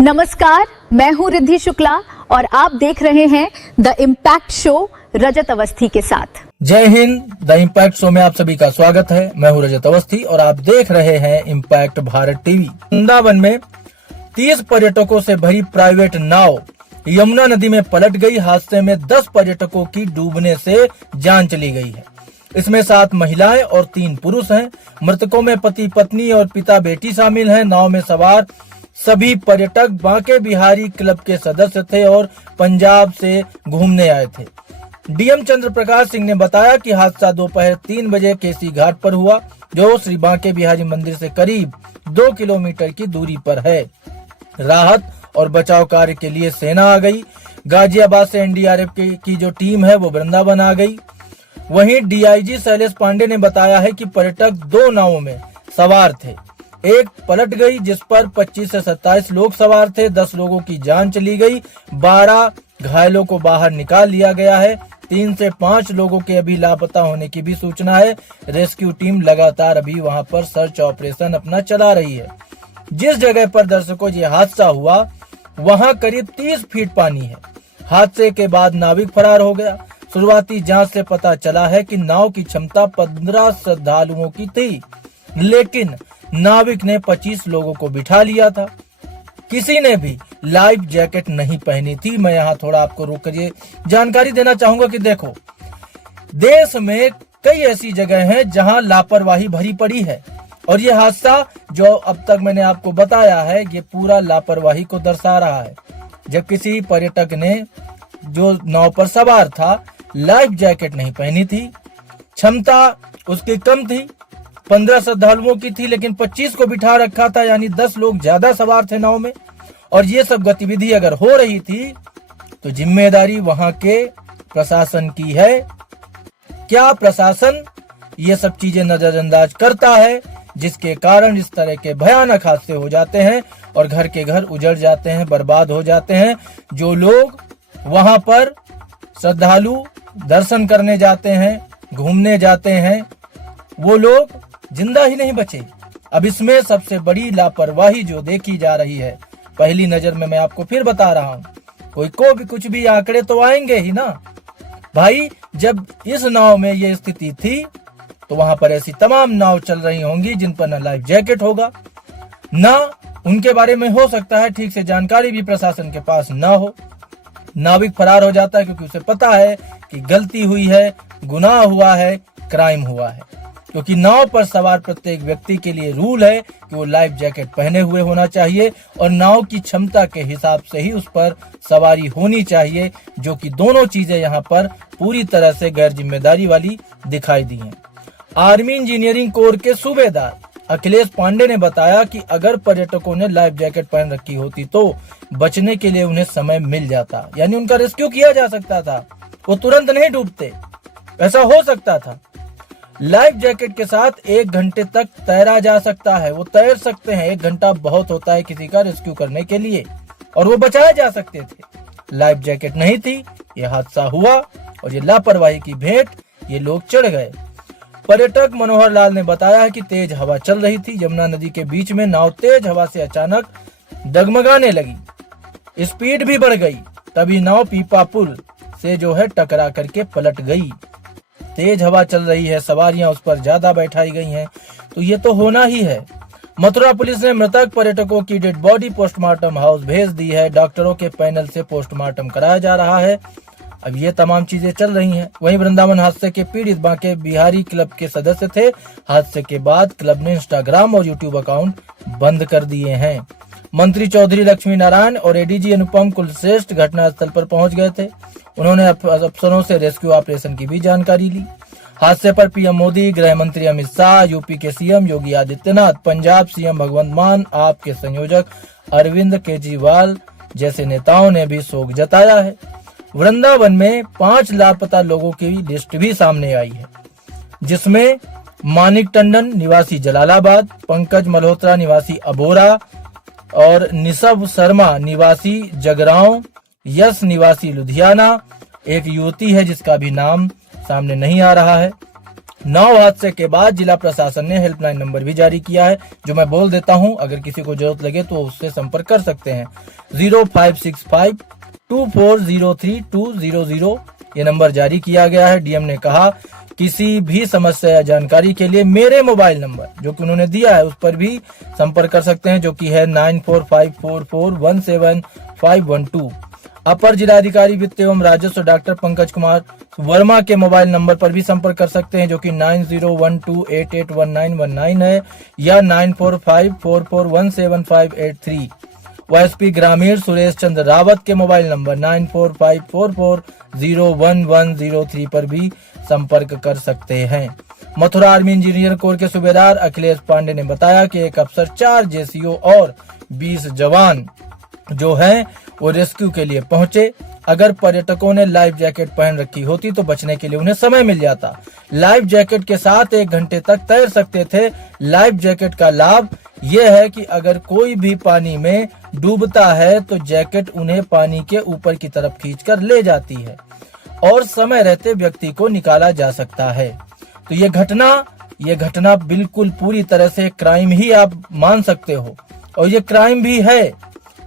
नमस्कार, मैं हूं रिद्धि शुक्ला और आप देख रहे हैं द इम्पैक्ट शो रजत अवस्थी के साथ। जय हिंद। द इम्पैक्ट शो में आप सभी का स्वागत है। मैं हूं रजत अवस्थी और आप देख रहे हैं इम्पैक्ट भारत टीवी। वृंदावन में 30 पर्यटकों से भरी प्राइवेट नाव यमुना नदी में पलट गई। हादसे में 10 पर्यटकों की डूबने से जान चली गई है। इसमें 7 महिलाएं और 3 पुरुष हैं। मृतकों में पति पत्नी और पिता बेटी शामिल हैं। नाव में सवार सभी पर्यटक बांके बिहारी क्लब के सदस्य थे और पंजाब से घूमने आए थे। डीएम चंद्र प्रकाश सिंह ने बताया कि हादसा दोपहर 3 बजे केसी घाट पर हुआ, जो श्री बांके बिहारी मंदिर से करीब 2 किलोमीटर की दूरी पर है। राहत और बचाव कार्य के लिए सेना आ गई। गाजियाबाद से एनडीआरएफ की जो टीम है वो वृंदावन आ गई। वहीं डीआईजी शैलेश पांडे ने बताया है कि पर्यटक 2 नावों में सवार थे। एक पलट गई जिस पर 25 से 27 लोग सवार थे। 10 लोगों की जान चली गई। 12 घायलों को बाहर निकाल लिया गया है। 3 से 5 लोगों के अभी लापता होने की भी सूचना है। रेस्क्यू टीम लगातार अभी वहां पर सर्च ऑपरेशन अपना चला रही है। जिस जगह पर दर्शकों ये हादसा हुआ वहां करीब 30 फीट पानी है। हादसे के बाद नाविक फरार हो गया। शुरुआती जांच से पता चला है कि नाव की क्षमता 15 श्रद्धालुओं की थी, लेकिन नाविक ने 25 लोगों को बिठा लिया था। किसी ने भी लाइफ जैकेट नहीं पहनी थी। मैं यहाँ थोड़ा आपको रोक कर ये जानकारी देना चाहूंगा कि देखो, देश में कई ऐसी जगह हैं जहां लापरवाही भरी पड़ी है और ये हादसा जो अब तक मैंने आपको बताया है ये पूरा लापरवाही को दर्शा रहा है। जब किसी पर्यटक ने जो नाव पर सवार था लाइफ जैकेट नहीं पहनी थी, क्षमता उसकी कम थी, 15 श्रद्धालुओं की थी, लेकिन 25 को बिठा रखा था, यानी 10 लोग ज्यादा सवार थे नाव में। और ये सब गतिविधि अगर हो रही थी तो जिम्मेदारी वहां के प्रशासन की है। क्या प्रशासन ये सब चीजें नजरअंदाज करता है, जिसके कारण इस तरह के भयानक हादसे हो जाते हैं और घर के घर उजड़ जाते हैं, बर्बाद हो जाते हैं। जो लोग वहां पर श्रद्धालु दर्शन करने जाते हैं, घूमने जाते हैं, वो लोग जिंदा ही नहीं बचे। अब इसमें सबसे बड़ी लापरवाही जो देखी जा रही है, पहली नजर में मैं आपको फिर बता रहा हूँ, कोई को भी कुछ भी आंकड़े तो आएंगे ही ना भाई। जब इस नाव में ये स्थिति थी तो वहां पर ऐसी तमाम नाव चल रही होंगी जिन पर न लाइफ जैकेट होगा, ना उनके बारे में हो सकता है ठीक से जानकारी भी प्रशासन के पास ना हो। नाविक फरार हो जाता है क्योंकि उसे पता है कि गलती हुई है, गुनाह हुआ है, क्राइम हुआ है। क्योंकि नाव पर सवार प्रत्येक व्यक्ति के लिए रूल है कि वो लाइफ जैकेट पहने हुए होना चाहिए और नाव की क्षमता के हिसाब से ही उस पर सवारी होनी चाहिए, जो कि दोनों चीजें यहाँ पर पूरी तरह से गैर जिम्मेदारी वाली दिखाई दी हैं। आर्मी इंजीनियरिंग कोर के सूबेदार अखिलेश पांडे ने बताया कि अगर पर्यटकों ने लाइफ जैकेट पहन रखी होती तो बचने के लिए उन्हें समय मिल जाता, यानी उनका रेस्क्यू किया जा सकता था, वो तुरंत नहीं डूबते, ऐसा हो सकता था। लाइफ जैकेट के साथ 1 घंटे तक तैरा जा सकता है, वो तैर सकते हैं। 1 घंटा बहुत होता है किसी का रेस्क्यू करने के लिए और वो बचाए जा सकते थे। लाइफ जैकेट नहीं थी, ये हादसा हुआ और ये लापरवाही की भेंट ये लोग चढ़ गए। पर्यटक मनोहर लाल ने बताया है कि तेज हवा चल रही थी। यमुना नदी के बीच में नाव तेज हवा से अचानक डगमगाने लगी, स्पीड भी बढ़ गई, तभी नाव पीपा पुल से जो है टकरा करके पलट गई। तेज हवा चल रही है, सवारियां उस पर ज्यादा बैठाई गई हैं, तो ये तो होना ही है। मथुरा पुलिस ने मृतक पर्यटकों की डेड बॉडी पोस्टमार्टम हाउस भेज दी है। डॉक्टरों के पैनल से पोस्टमार्टम कराया जा रहा है। अब ये तमाम चीजें चल रही हैं। वहीं वृंदावन हादसे के पीड़ित बांके बिहारी क्लब के सदस्य थे। हादसे के बाद क्लब ने इंस्टाग्राम और यूट्यूब अकाउंट बंद कर दिए हैं। मंत्री चौधरी लक्ष्मी नारायण और एडीजी अनुपम कुलश्रेष्ठ घटनास्थल पर पहुंच गए थे। उन्होंने अफसरों से रेस्क्यू ऑपरेशन की भी जानकारी ली। हादसे पर पीएम मोदी, गृह मंत्री अमित शाह, यूपी के सीएम योगी आदित्यनाथ, पंजाब सीएम भगवंत मान, आप के संयोजक अरविंद केजरीवाल जैसे नेताओं ने भी शोक जताया है। वृंदावन में 5 लापता लोगों की लिस्ट भी सामने आई है, जिसमें मानिक टंडन निवासी जलालाबाद, पंकज मल्होत्रा निवासी अबोरा और निशब शर्मा निवासी जगरांव, यश निवासी लुधियाना, एक युवती है जिसका भी नाम सामने नहीं आ रहा है, नाव हादसे के बाद जिला प्रशासन ने हेल्पलाइन नंबर भी जारी किया है, जो मैं बोल देता हूं। अगर किसी को जरूरत लगे तो उससे संपर्क कर सकते हैं। 0565240320 ये नंबर जारी किया गया है। डीएम ने कहा किसी भी समस्या या जानकारी के लिए मेरे मोबाइल नंबर जो कि उन्होंने दिया है उस पर भी संपर्क कर सकते हैं, जो कि है 9454417512। अपर जिलाधिकारी वित्त एवं राजस्व डॉक्टर पंकज कुमार वर्मा के मोबाइल नंबर पर भी संपर्क कर सकते हैं, जो कि 9012881919 है या 9454417583। एसपी ग्रामीण सुरेश चंद्र रावत के मोबाइल नंबर 9454401103 पर भी संपर्क कर सकते हैं। मथुरा आर्मी इंजीनियर कोर के सूबेदार अखिलेश पांडे ने बताया कि एक अफसर 4 जेसीओ और 20 जवान जो हैं वो रेस्क्यू के लिए पहुंचे। अगर पर्यटकों ने लाइफ जैकेट पहन रखी होती तो बचने के लिए उन्हें समय मिल जाता। लाइफ जैकेट के साथ 1 घंटे तक तैर सकते थे। लाइफ जैकेट का लाभ यह है कि अगर कोई भी पानी में डूबता है तो जैकेट उन्हें पानी के ऊपर की तरफ खींचकर ले जाती है और समय रहते व्यक्ति को निकाला जा सकता है। तो ये घटना बिल्कुल पूरी तरह से क्राइम ही आप मान सकते हो, और ये क्राइम भी है,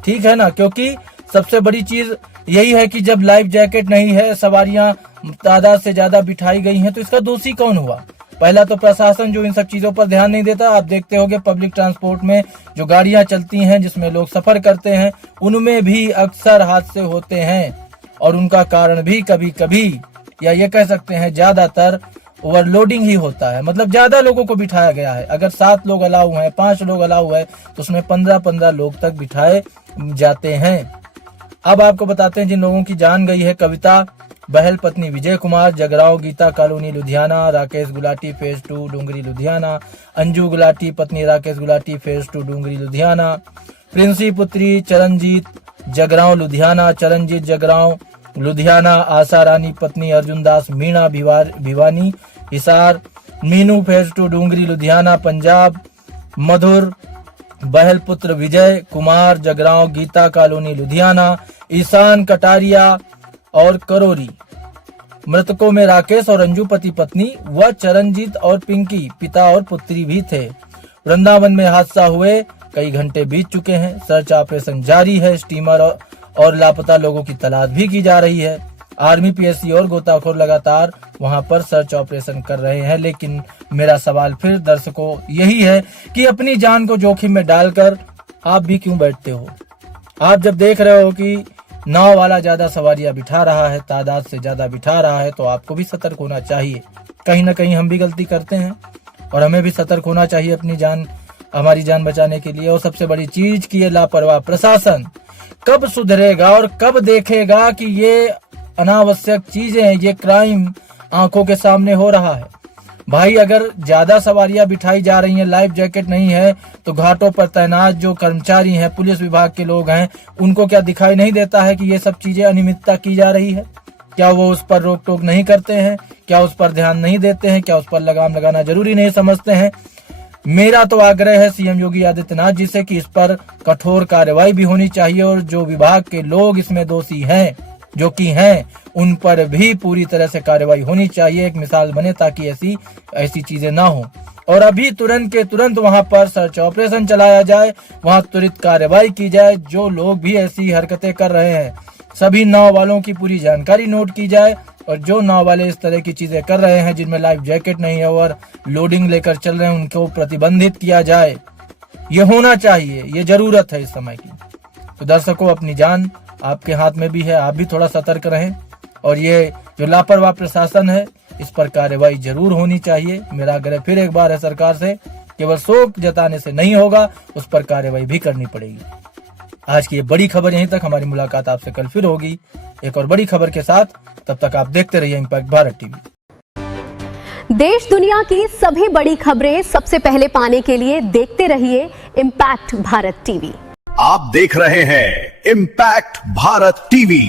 ठीक है ना, क्योंकि सबसे बड़ी चीज यही है कि जब लाइफ जैकेट नहीं है, सवारियां तादाद से ज्यादा बिठाई गई हैं, तो इसका दोषी कौन हुआ? पहला तो प्रशासन जो इन सब चीजों पर ध्यान नहीं देता। आप देखते होंगे पब्लिक ट्रांसपोर्ट में जो गाड़ियां चलती हैं जिसमें लोग सफर करते हैं उनमें भी अक्सर हादसे होते हैं, और उनका कारण भी कभी कभी या ये कह सकते हैं ज्यादातर ओवरलोडिंग ही होता है। मतलब ज्यादा लोगों को बिठाया गया है। अगर 7 लोग अलाउ हैं, 5 लोग अलाउ है तो उसमें 15-15 लोग तक बिठाए जाते हैं। अब आपको बताते हैं जिन लोगों की जान गई है। कविता बहल पत्नी विजय कुमार, जगरांव गीता कॉलोनी लुधियाना, राकेश गुलाटी फेज 2 डूंगरी लुधियाना, अंजू गुलाटी पत्नी राकेश गुलाटी फेज 2 डूंगरी लुधियाना, प्रिंसी पुत्री चरणजीत जगरांव लुधियाना, चरणजीत जगरांव लुधियाना, आशा रानी पत्नी अर्जुन दास मीणा भिवानी हिसार, मीनू फेज 2 डूंगरी लुधियाना पंजाब, मधुर बहल पुत्र विजय कुमार जगरांव गीता कॉलोनी लुधियाना, ईशान कटारिया और करोरी। मृतकों में राकेश और अंजू पति पत्नी व चरणजीत और पिंकी पिता और पुत्री भी थे। वृंदावन में हादसा हुए कई घंटे बीत चुके हैं। सर्च ऑपरेशन जारी है। स्टीमर और लापता लोगों की तलाश भी की जा रही है। आर्मी, पीएससी और गोताखोर लगातार वहां पर सर्च ऑपरेशन कर रहे हैं। लेकिन मेरा सवाल फिर दर्शकों यही है कि अपनी जान को जोखिम में डालकर आप भी क्यों बैठते हो? आप जब देख रहे हो कि नाव वाला ज्यादा सवारियां बिठा रहा है, तादाद से ज्यादा बिठा रहा है, तो आपको भी सतर्क होना चाहिए। कहीं ना कहीं हम भी गलती करते हैं और हमें भी सतर्क होना चाहिए अपनी जान, हमारी जान बचाने के लिए। और सबसे बड़ी चीज कि ये लापरवाह प्रशासन कब सुधरेगा और कब देखेगा कि ये अनावश्यक चीजें, ये क्राइम आंखों के सामने हो रहा है। भाई अगर ज्यादा सवारियां बिठाई जा रही हैं, लाइफ जैकेट नहीं है, तो घाटों पर तैनात जो कर्मचारी हैं, पुलिस विभाग के लोग हैं, उनको क्या दिखाई नहीं देता है कि ये सब चीजें अनियमितता की जा रही है? क्या वो उस पर रोक टोक नहीं करते हैं? क्या उस पर ध्यान नहीं देते हैं? क्या उस पर लगाम लगाना जरूरी नहीं समझते हैं? मेरा तो आग्रह है सीएम योगी आदित्यनाथ जी से कि इस पर कठोर कार्रवाई भी होनी चाहिए, और जो विभाग के लोग इसमें दोषी हैं, जो कि हैं, उन पर भी पूरी तरह से कार्रवाई होनी चाहिए, एक मिसाल बने, ताकि ऐसी चीजें ना हो। और अभी तुरंत के तुरंत वहां पर सर्च ऑपरेशन चलाया जाए, वहां त्वरित कार्रवाई की जाए। जो लोग भी ऐसी हरकतें कर रहे हैं, सभी नाव वालों की पूरी जानकारी नोट की जाए, और जो नाव वाले इस तरह की चीजें कर रहे हैं जिनमें लाइफ जैकेट नहीं है और लोडिंग लेकर चल रहे हैं, उनको प्रतिबंधित किया जाए। ये होना चाहिए, ये जरूरत है इस समय की। तो दर्शकों, अपनी जान आपके हाथ में भी है, आप भी थोड़ा सतर्क रहें, और ये जो लापरवाह प्रशासन है इस पर कार्रवाई जरूर होनी चाहिए। मेरा आग्रह फिर एक बार है सरकार से, केवल शोक जताने से नहीं होगा, उस पर कार्रवाई भी करनी पड़ेगी। आज की ये बड़ी खबर यहीं तक। हमारी मुलाकात आपसे कल फिर होगी एक और बड़ी खबर के साथ। तब तक आप देखते रहिए इम्पैक्ट भारत टीवी। देश दुनिया की सभी बड़ी खबरें सबसे पहले पाने के लिए देखते रहिए इम्पैक्ट भारत टीवी। आप देख रहे हैं इम्पैक्ट भारत टीवी।